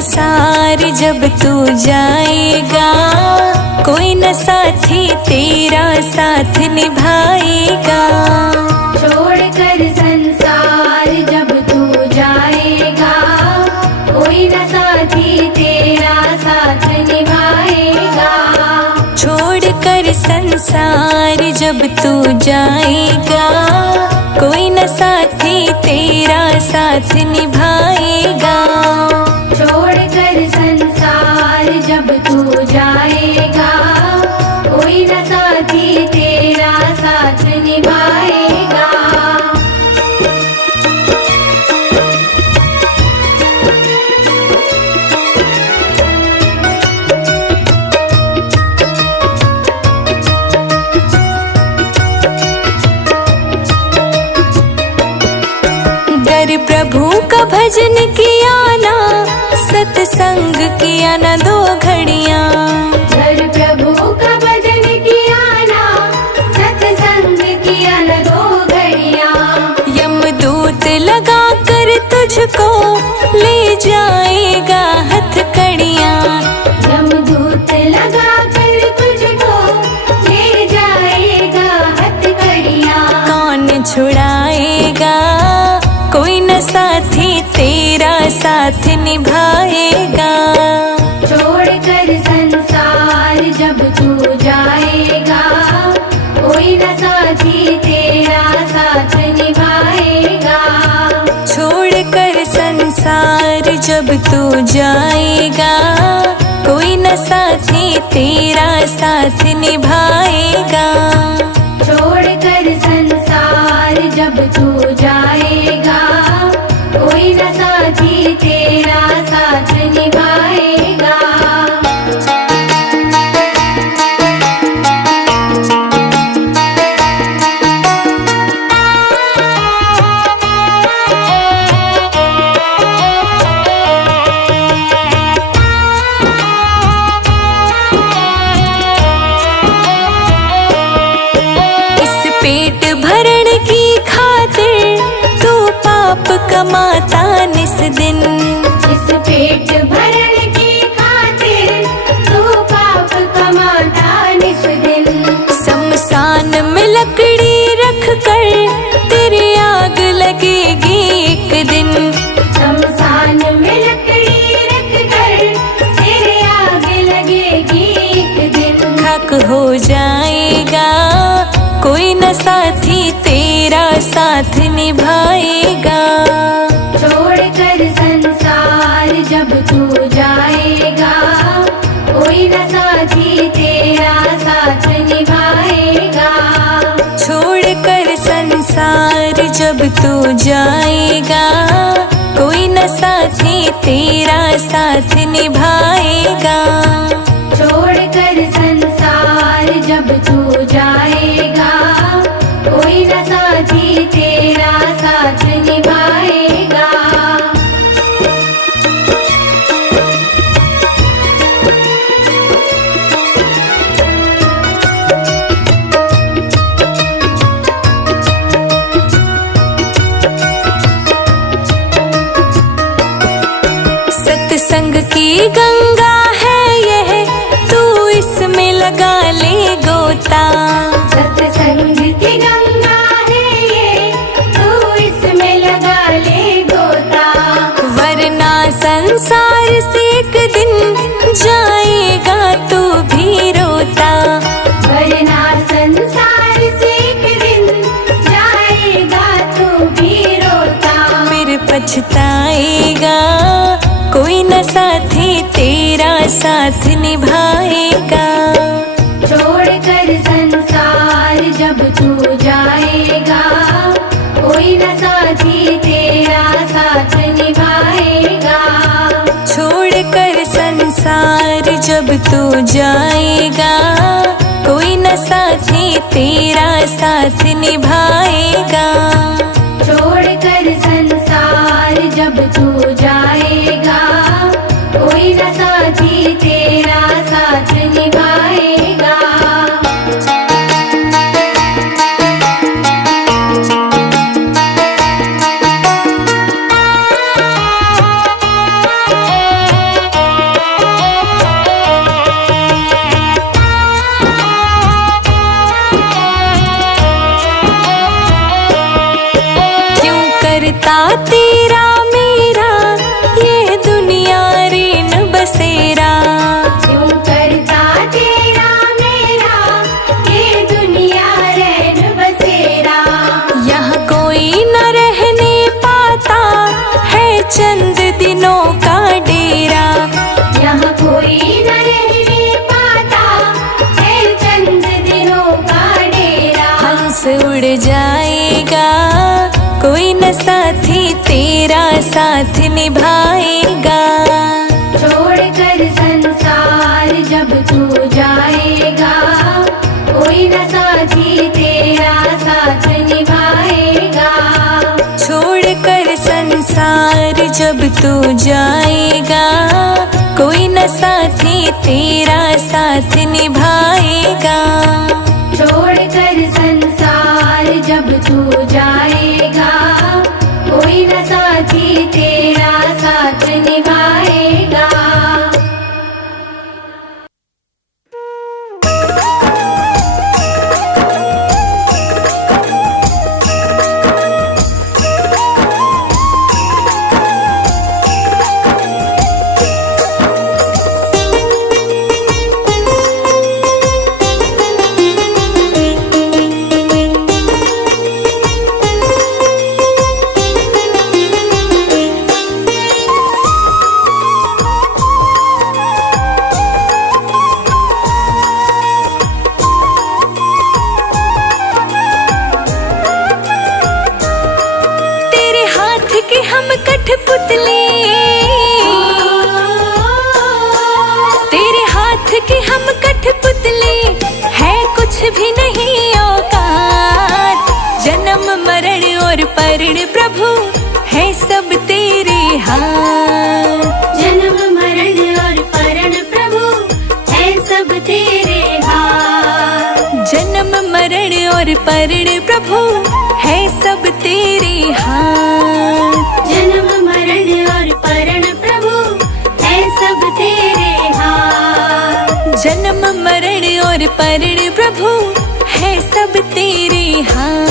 संसार जब तू जाएगा, कोई न साथी तेरा साथ निभाएगा। छोड़कर संसार जब तू जाएगा, कोई न साथी तेरा साथ निभाएगा। छोड़कर संसार जब तू जाएगा, कोई न साथी तेरा साथ निभाएगा। छोड़कर संसार जब तू जाएगा, कोई न साथी तेरा साथ निभाएगा। गर प्रभु का भजन किया ना, सत्संग किया ना 2 घड़ियाँ। गर प्रभु का भजन किया ना, सत्संग किया ना 2 घड़ियाँ। यमदूत लगा कर तुझको ले जाएगा हथकड़ियाँ। यमदूत लगा कर तुझको ले जाएगा हथकड़ियाँ। कौन छुड़ाएगा, कोई न साथी तेरा साथ निभाएगा। छोड़कर संसार जब तू जाएगा, कोई न साथी तेरा साथ निभाएगा। छोड़कर संसार जब तू जाएगा, कोई न साथी तेरा साथ निभाएगा। छोड़कर संसार जब तू जाएगा, कोई न साथी तेरा साथ निभाएगा। पेट भरण की खातिर तू पाप कमाता निस दिन। इस पेट भरण की खातिर तू पाप कमाता निस दिन। शमशान में लकड़ी रख कर तेरी आग लगेगी एक दिन। शमशान में लकड़ी रख कर तेरे आग लगेगी एक दिन। खाक हो जाएगा, कोई न साथी तेरा साथ निभाएगा। छोड़कर संसार जब तू जाएगा, कोई न साथी तेरा साथ निभाएगा। छोड़कर संसार जब तू जाएगा, कोई न साथी तेरा साथ निभाएगा। छोड़कर संसार जब तू जाएगा, कोई न साथी तेरा साथ निभाएगा। सत्संग की गंगा है यह, तू इसमें लगा ले गोता। सत्संग की गंगा है ये, तू इसमें लगा ले गोता। वरना संसार से एक दिन जाएगा तू भी रोता। वरना संसार से एक दिन जाएगा तू भी रोता। फिर पछताएगा, कोई न साथी तेरा साथ निभाएगा। छोड़कर संसार जब तू जाएगा, कोई न साथी तेरा साथ निभाएगा। छोड़कर संसार जब तू जाएगा, कोई न साथी तेरा साथ निभाएगा। छोड़कर संसार जब तू जाएगा, कोई न साथी तेरा साथ निभाएगा। करता तेरा मेरा ये दुनिया रेन बसेरा। क्यों करता तेरा मेरा ये दुनिया रैन बसेरा। यहाँ कोई न रहने पाता है चंद दिनों का डेरा। यहाँ कोई न रहने पाता है चंद दिनों का डेरा। हंस उड़ जाएगा कोई न साथी तेरा साथ निभाएगा। छोड़कर संसार जब तू जाएगा कोई न साथी तेरा साथ निभाएगा। छोड़कर संसार जब तू जाएगा कोई न साथी तेरा साथ निभाएगा। छोड़कर संसार जब तू जाएगा कोई न साथी तेरा साथ निभाएगा। हम कठपुतली तेरे हाथ के हम कठपुतली है कुछ भी नहीं औकात। जन्म मरण और परण प्रभु है सब तेरे हाथ। जन्म मरण और परण प्रभु है सब तेरे हाथ। जन्म मरण और परण प्रभु है सब तेरे हाथ। जन्म मरण और परण प्रभु है सब तेरे हाथ। जन्म मरण और परण प्रभु है सब तेरे हाथ।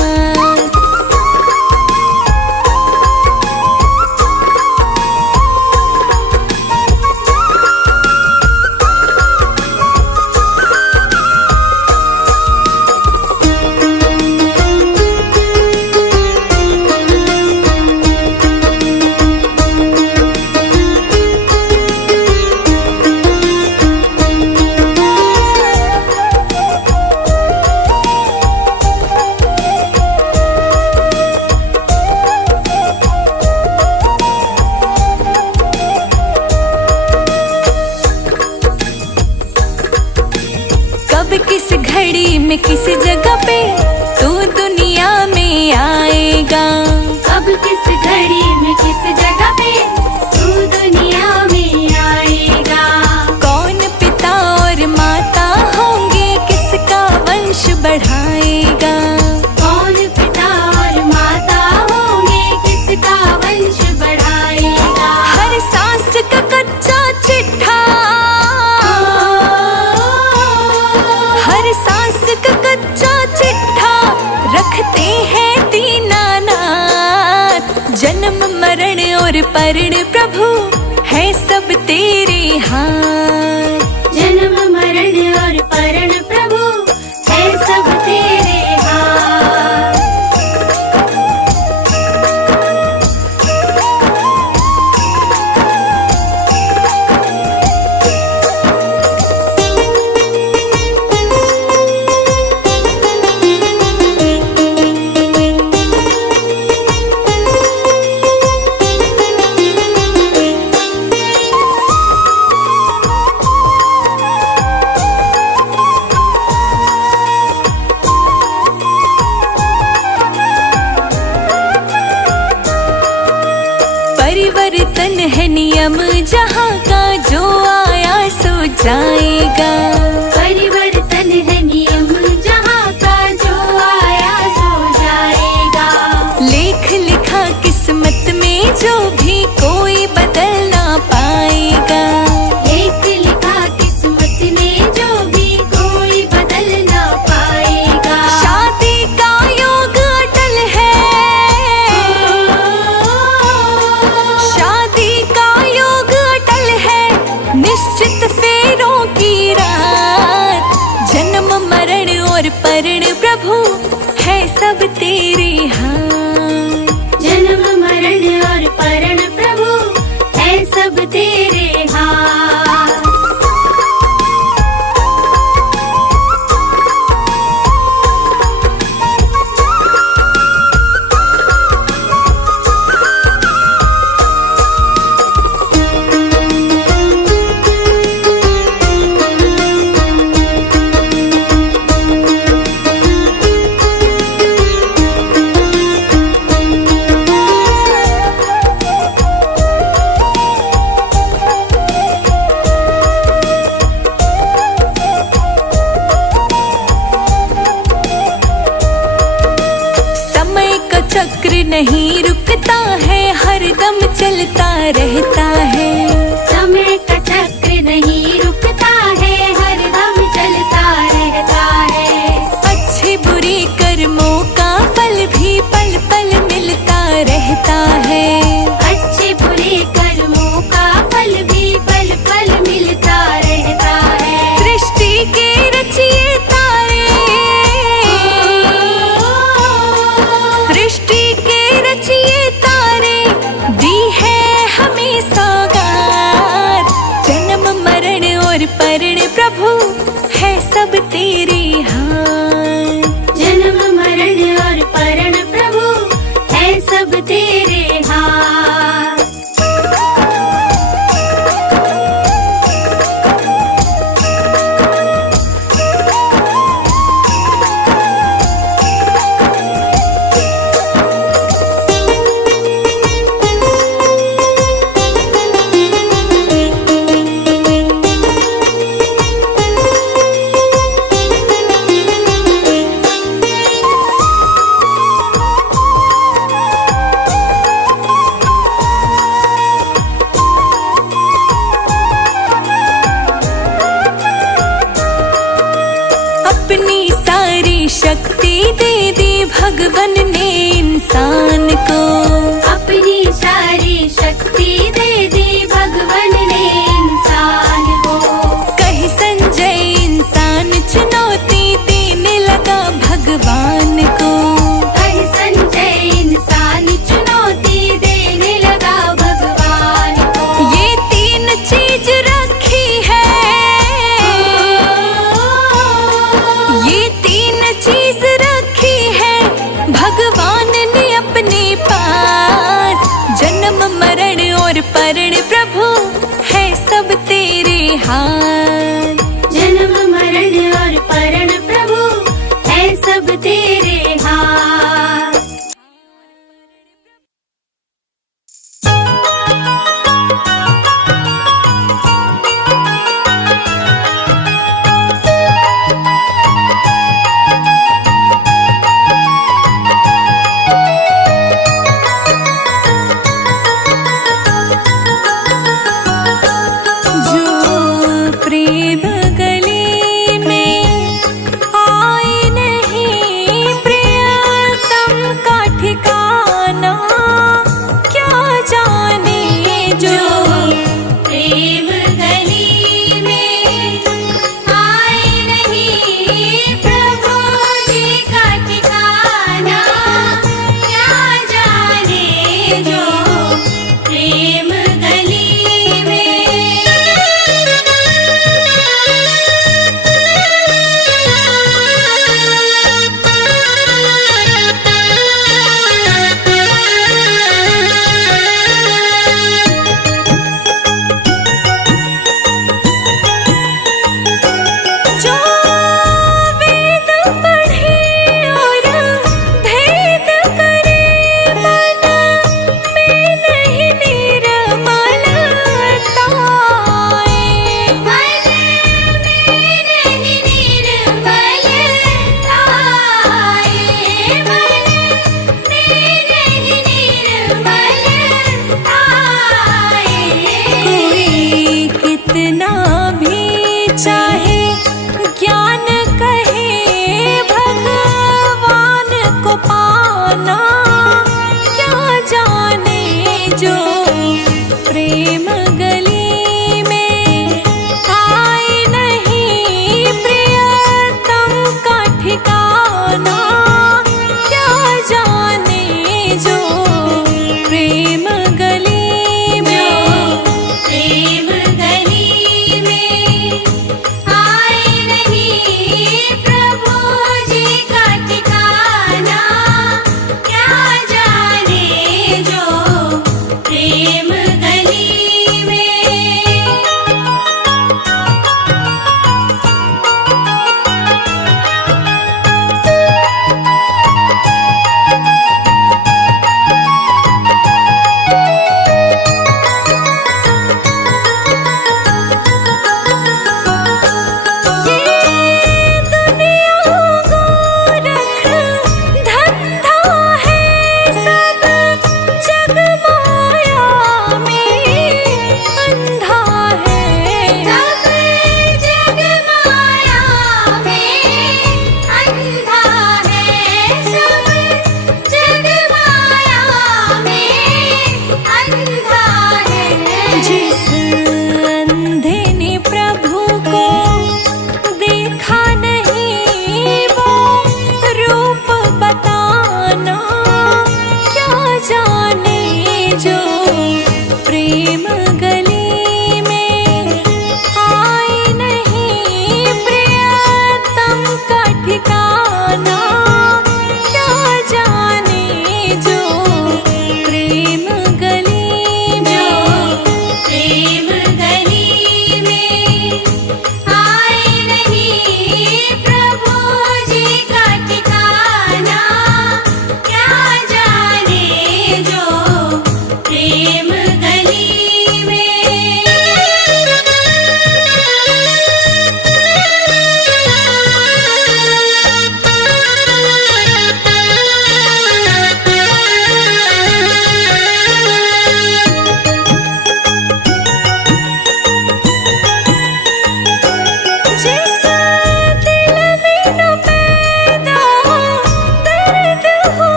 कब किस घड़ी में किस जगह पे तू दुनिया में आएगा। कब किस घड़ी में किस जगह पे तू दुनिया में आएगा। कौन पिता और माता होंगे किसका वंश बढ़ाएगा। कौन पिता और माता होंगे किसका वंश बढ़ाएगा। हर सांस का कच्चा चिट्ठा हर सांस का कच्चा चिट्ठा रखते हैं दीनानाथ। जन्म मरण और परण प्रभु है सब तेरे हाथ। जन्म मरण और परण प्रभु है सब तेरे हाथ। परिवर्तन है नियम जहाँ का जो आया सो जाएगा। परिवर्तन है नियम जहाँ का जो आया सो जाएगा। लेख लिखा किस्मत में जो भी कोई बदल ना पाएगा। लेख लिखा किस्मत में जो भी कोई बदल ना पाएगा। शादी का योग अटल है प्रभु है सब तेरे हाथ। जन्म मरण और परण प्रभु है सब तेरे हाथ। चक्र नहीं रुकता है, हरदम चलता रहता है। समय का चक्र नहीं रुकता है, हरदम चलता रहता है। अच्छे बुरे कर्मों का फल भी पल पल मिलता रहता है। अच्छे बुरे कर्मों का फल भी पल पल मिलता रहता है। सृष्टि के रचिए तारे, सृष्टि के रचिए तारे, दी है हमें सौगात। जन्म मरण और परण प्रभु है सब तेरे हाथ। जन्म मरण और परण प्रभु है सब तेरे हाथ। अपनी सारी शक्ति दे दी भगवन ने इंसान को। अपनी सारी शक्ति दे दी भगवन ने इंसान को। कहे संजय इंसान चुनौती देने लगा भगवान को। कहे संजय इंसान चुनौती देने लगा भगवान को। ये तीन चीज रखी है, ये तीन चीज रखी है भगवान ने अपने पास। जन्म मरण और परण प्रभु है सब तेरे हाथ। जन्म मरण और परण प्रभु है सब तेरे हाथ। जो प्रेम गले में आए नहीं प्रियतम,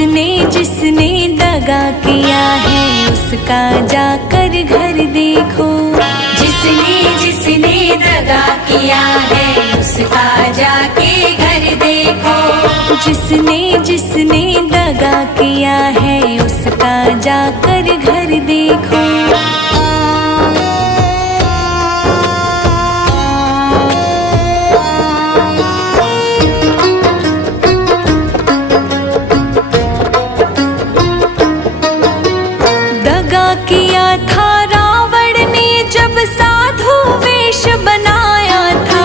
जिसने जिसने दगा किया है उसका जाकर घर देखो। जिसने जिसने दगा किया है उसका जाके घर देखो। जिसने जिसने दगा किया है उसका जाकर घर देखो। दगा किया था रावण ने जब साधु वेश बनाया था।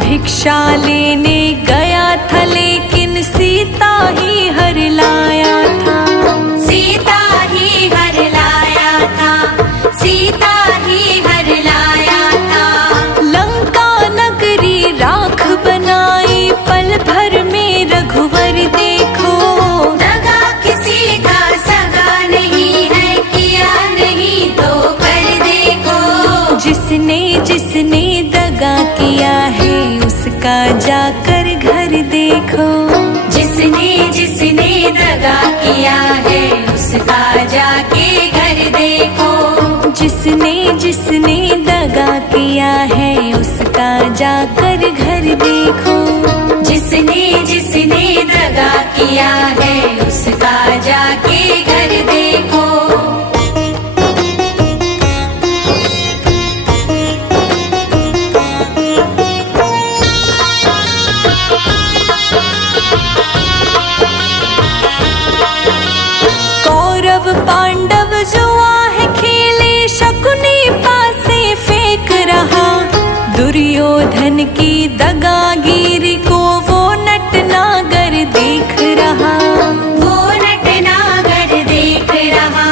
भिक्षा लेने गया था लेकिन सीता ही हर लाया था। सीता ही हर लाया था। सीता ही हर लाया था। लंका नगरी राख बनाई पल भर में रघुवर देखो। दगा किसी का सगा नहीं है किया नहीं तो कर देखो। जिसने जिसने दगा किया है उसका जाकर घर देखो। जिसने जिसने दगा किया है उसका जाके घर देखो। जिसने जिसने दगा किया है उसका जाकर घर देखो। जिसने जिसने दगा किया है उसका जाके घर देखो। कौरव पांडव जुआ है खेले शकुनी पासे फेंक रहा। दुर्योधन की दगागिरी को वो नटनागर देख रहा। वो नटनागर देख रहा।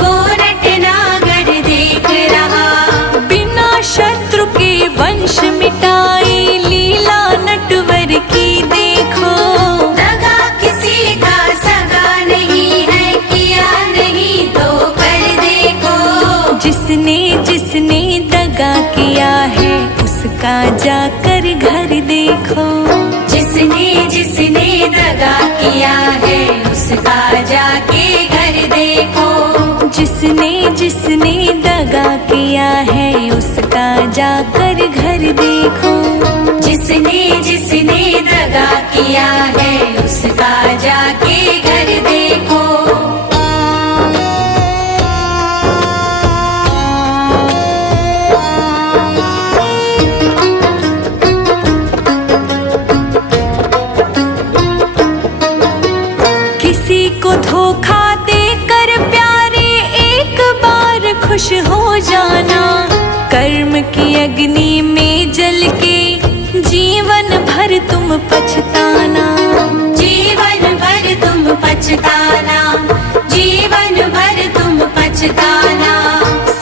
वो नटनागर देख रहा। बिना शत्रु के वंश मिटाए लीला नटवर की देखो। दगा किसी का सगा नहीं है किया नहीं तो कर देखो। जिसने जिसने दगा किया है उसका जाकर घर देखो। जिसने जिसने दगा किया है उसका जाके घर देखो। जिसने जिसने दगा किया है उसका जाकर घर देखो। जिसने जिसने दगा किया है उसका जाके घर देखो। किसी को धोखा देकर प्यारे एक बार खुश हो जाना। कर्म की अग्नि में जल के जीवन भर तुम पछताना। जीवन भर तुम पछताना। जीवन भर तुम पछताना।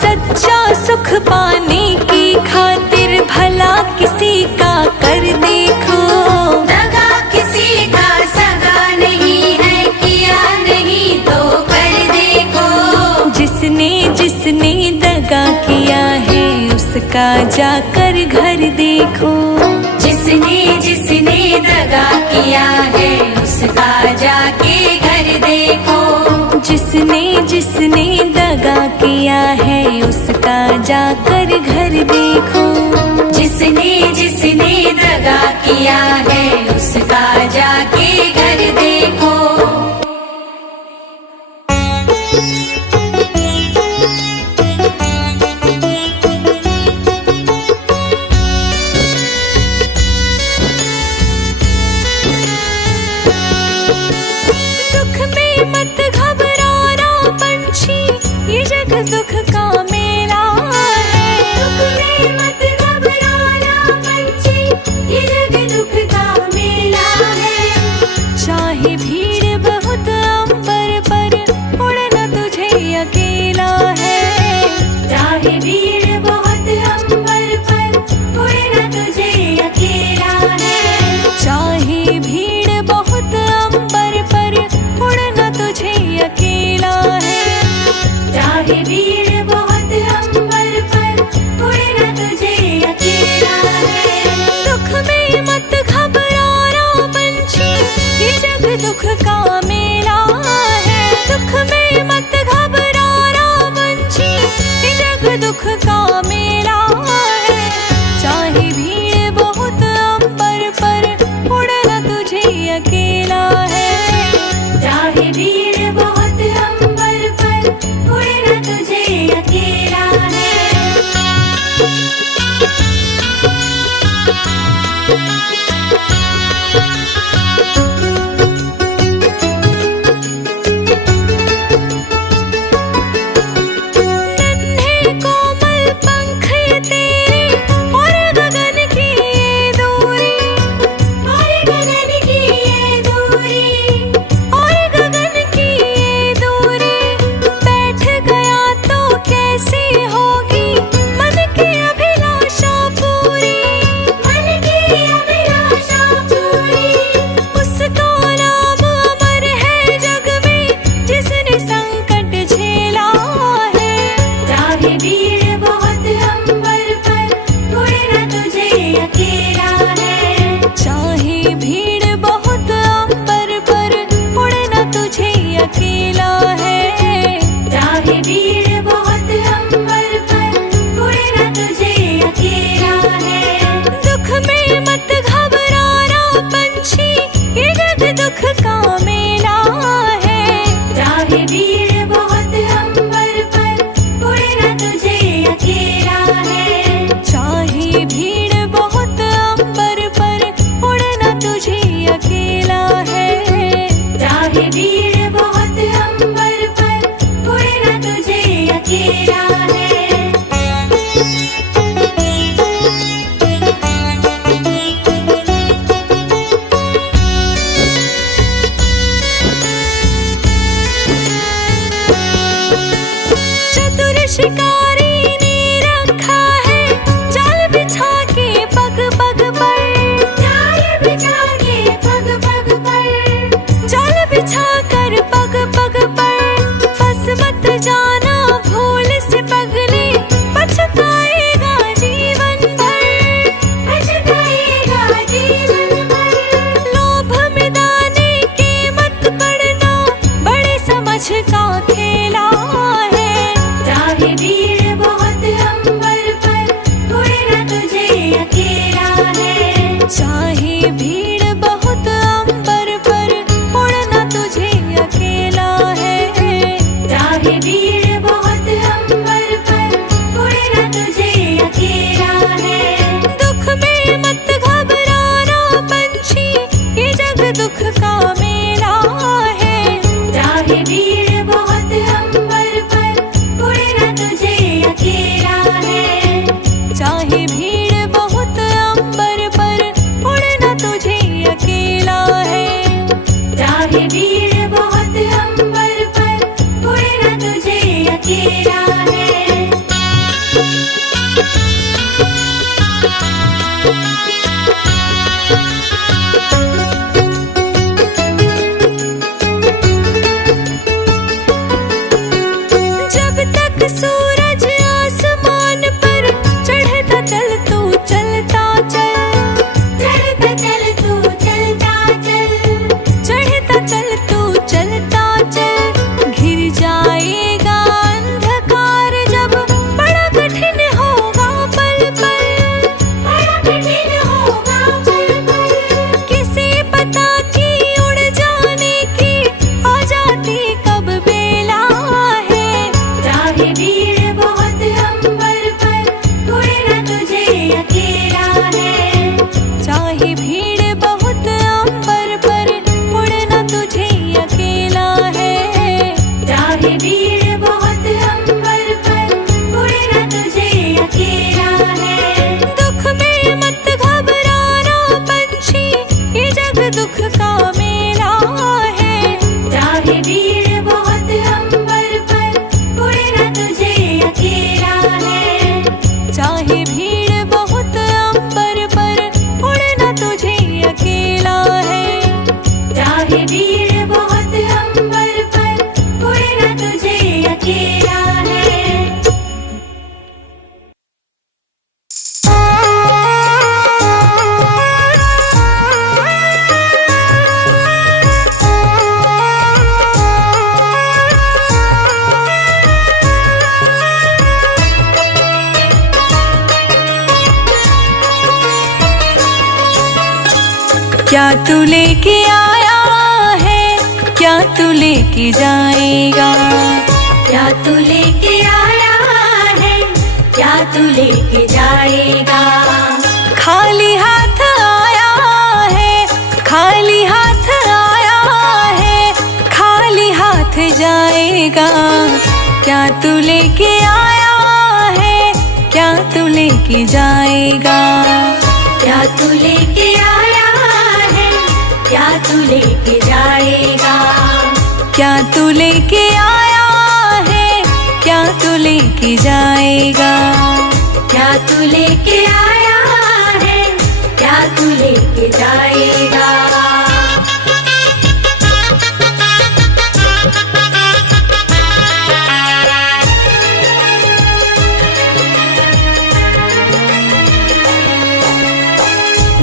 सच्चा सुख पाने की खातिर भला किसी का कर देखो। दगा किसी का सगा नहीं है किया नहीं तो कर देखो। जिसने जिसने दगा किया है उसका जाकर घर देखो। जिसने जिसने दगा किया है उसका जाके घर देखो। जिसने जिसने दगा किया है उसका जाकर घर देखो। जिसने जिसने दगा किया है उसका जाके घर देखो। दुख में मत घबराना पंछी ये जग दुख का मेला है। दुख में मत घबराना पंछी ये जग दुख का मेला है। चाहे भीड़ बहुत अंबर पर उड़ना तुझे अकेला है। चाहे भीड़ बहुत अंबर पर उड़ना तुझे अकेला है। चाहे भीड़ बहुत जब तक सूरज आसमान पर चढ़ता चल तू चलता चल, चढ़ता चल तू चलता चल, चढ़ता चल तू चलता चल। घिर जाएगा अंधकार जब बड़ा कठिन होगा पल पल, बड़ा कठिन होगा पल पल। किसे पता कि उड़ जाने की आ जाती कब बेला है। चाहे भीड़ बहुत अंबर पर, उड़ना तुझे अकेला है। चाहे भीड़ बहुत अंबर पर उड़ना तुझे अकेला है। चाहे भीड़ बहुत अंबर पर, उड़ना तुझे अकेला है। दुख में मत घबराना पंछी, ये जग दुख का मेला है। चाहे भीड़ बहुत अंबर पर, उड़ना तुझे अकेला है। चाहे भीड़ बहुत अंबर पर उड़ना तुझे अकेला है। चाहे भीड़ बहुत अंबर पर, उड़ना तुझे अकेला है। क्या तू लेके आया है, क्या तू लेके जाएगा। क्या तू लेके आया है, क्या तू लेके जाएगा। खाली हाथ आया है, खाली हाथ आया है, खाली हाथ जाएगा। क्या तू लेके आया है, क्या तू लेके जाएगा। क्या तू लेके आया है, क्या तू लेके जाएगा। क्या तू लेके आया है, क्या तू लेके जाएगा। क्या तू लेके आया है, क्या तू लेके जाएगा।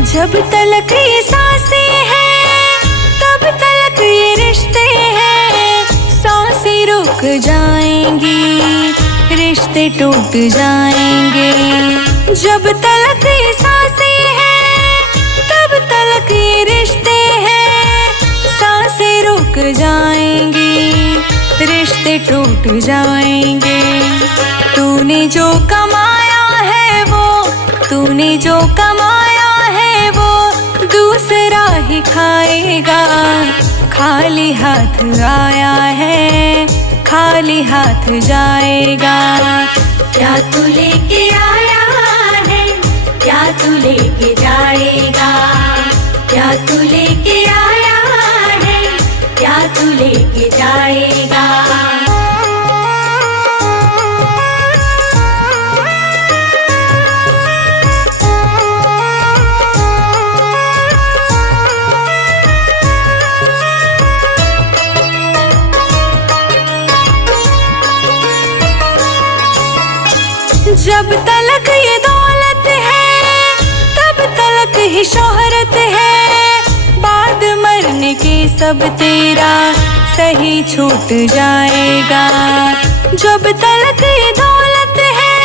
जब तलक ये सांसें हैं, तब तलक ये रिश्ते हैं। सांसें रुक जाएंगी, रिश्ते टूट जाएंगे। जब तलक ये सांसें हैं, तब तलक ये रिश्ते हैं। सांसें रुक जाएंगी, रिश्ते टूट जाएंगे। तूने जो कमाया है वो, तूने जो कमाया है वो दूसरा ही खाएगा। खाली हाथ आया है, खाली हाथ जाएगा। क्या तू लेके आया है, क्या तू लेके जाएगा। क्या तू लेके आया है, क्या तू लेके जाएगा। जब तलक ये दौलत है, तब तलक ही शोहरत है। बाद मरने के सब तेरा सही छूट जाएगा। जब तलक ये दौलत है,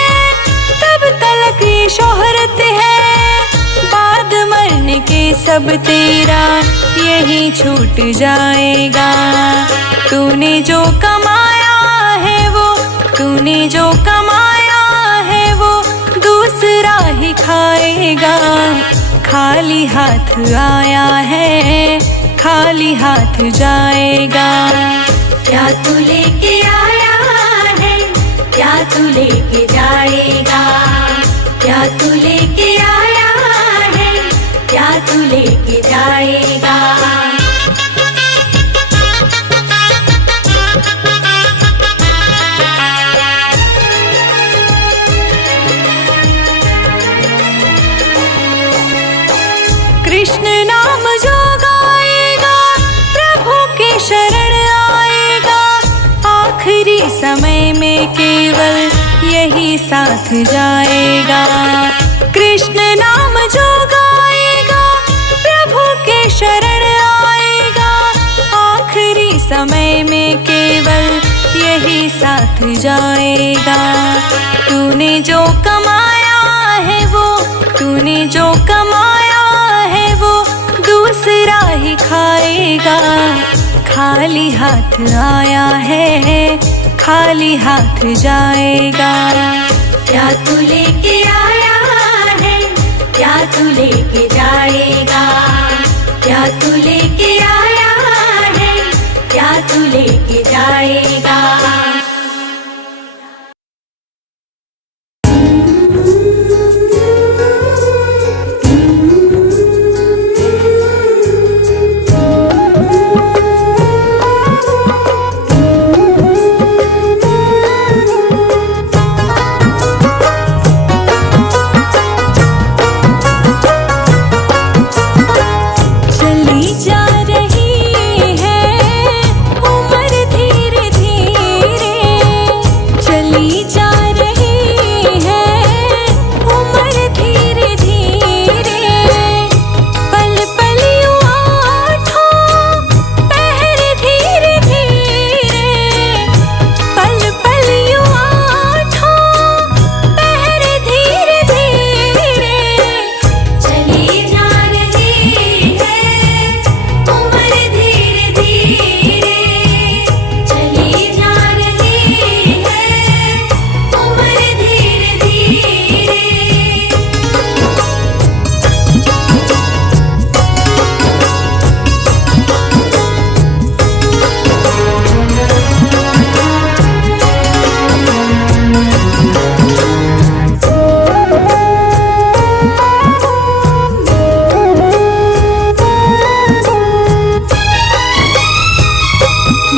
तब तलक ये शोहरत है। बाद मरने के सब तेरा यही छूट जाएगा। तूने जो कमाया है वो, तूने जो कमाया है वो दूसरा ही खाएगा। खाली हाथ आया है, खाली हाथ जाएगा। क्या तू लेके आया है, क्या तू लेके जाएगा। क्या तू लेके आया है, क्या तू लेके जाएगा। समय में केवल यही साथ जाएगा। कृष्ण नाम जो गाएगा प्रभु के शरण आएगा। आखिरी समय में केवल यही साथ जाएगा। तूने जो कमाया है वो, तूने जो कमाया है वो दूसरा ही खाएगा। खाली हाथ आया है, खाली हाथ जाएगा। क्या तू लेके आया है, क्या तू लेके जाएगा। क्या तू लेके आया है, क्या तू लेके जाएगा।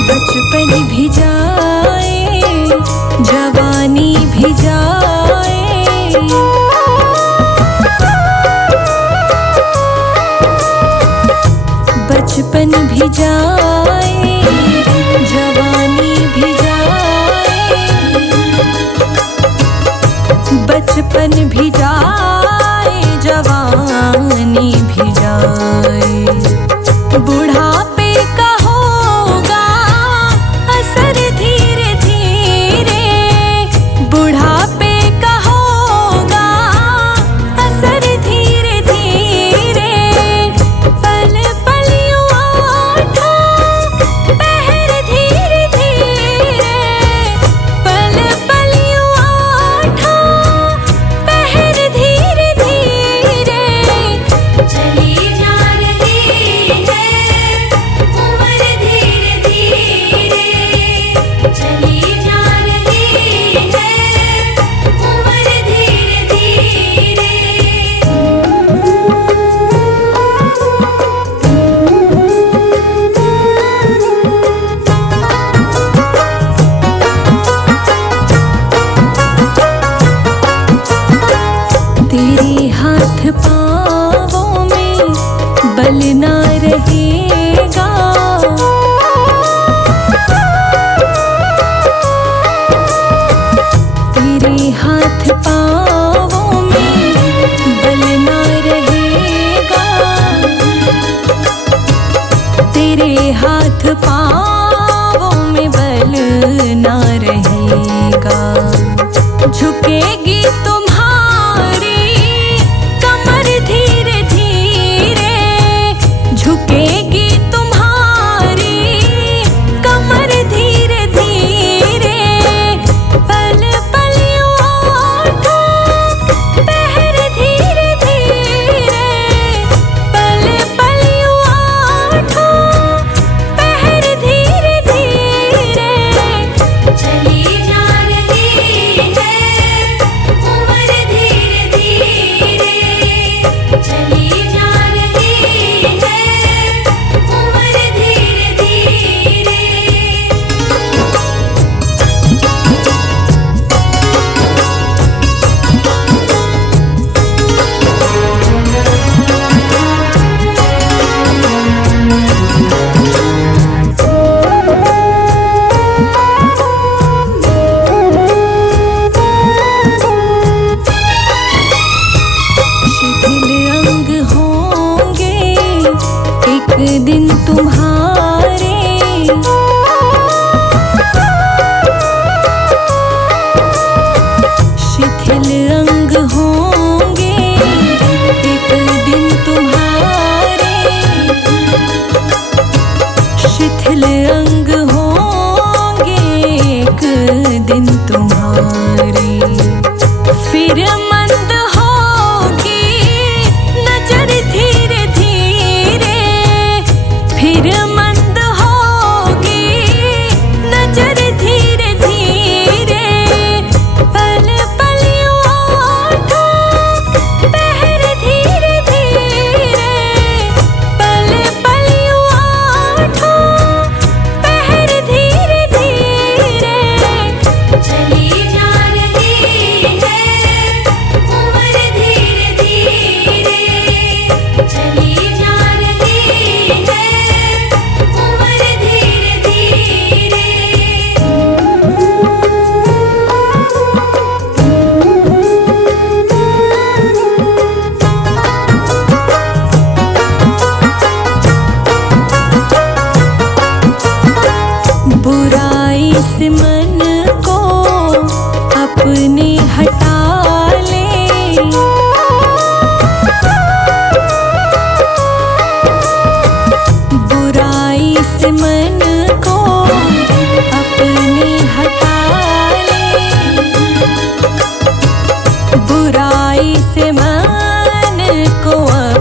बचपन भी जाए, जवानी भी जाए। बचपन भी जाए, जवानी भी जाए। बुढ़ापे का होगा असर धीरे धीरे। बुढ़ापे का होगा असर धीरे धीरे। पल पल यूं आठों पहर धीरे धीरे। पल पल यूं आठों पहर धीरे धीरे। चली जा रही है उम्र धीरे धीरे। चली जा रही है उम्र धीरे धीरे। तेरे हाथ पाँवों में बल ना रहेगा। तेरे हाथ पाँवों में बल ना रहेगा। तेरे हाथ पाँवों में बल ना रहेगा। झुकेगी तुम्हारी कमर धीरे धीरे। झुकेगी तुम्हारी कमर धीरे धीरे। पल पल यूं आठों पहर धीरे धीरे। पल पल यूं आठों पहर धीरे धीरे। चली जा रही है उम्र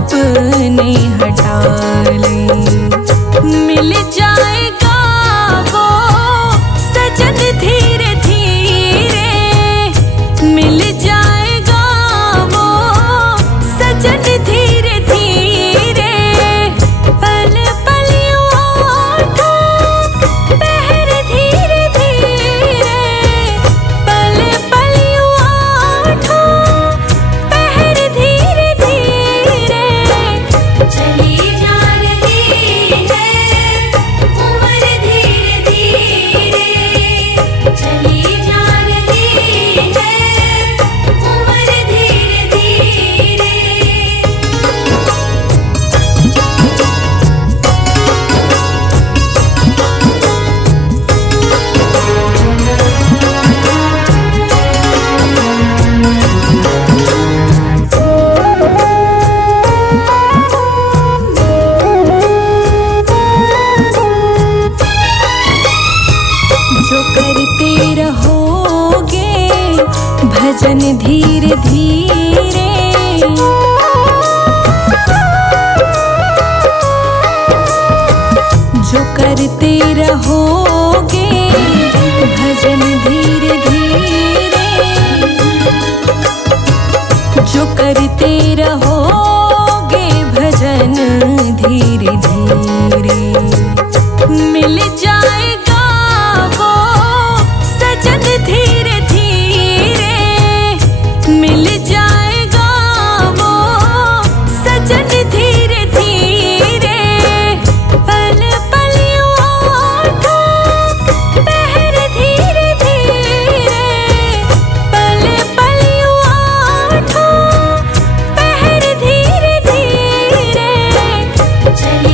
अपने हटा ले। मिल जाएगा वो सजन धीरे धीरे, मिल जाएगा वो सजन धीरे धीरे। पल पल ओठों पहर धीरे धीरे, पल पल ओठों पहर धीरे धीरे। चली जा रही है उम्र धीरे धीरे, चली जा रही है उम्र धीरे धीरे। जो करते रहोगे भजन धीरे धीरे, जो करते रहोगे भजन धीरे धीरे, जो करते रहोगे भजन धीरे धीरे। मिल जाएगा वो सजन धीरे धीरे, मिल जाएगा वो सजन धीरे धीरे। पल पल ओठों पहर धीरे धीरे, पल पल ओठों पहर धीरे धीरे। चली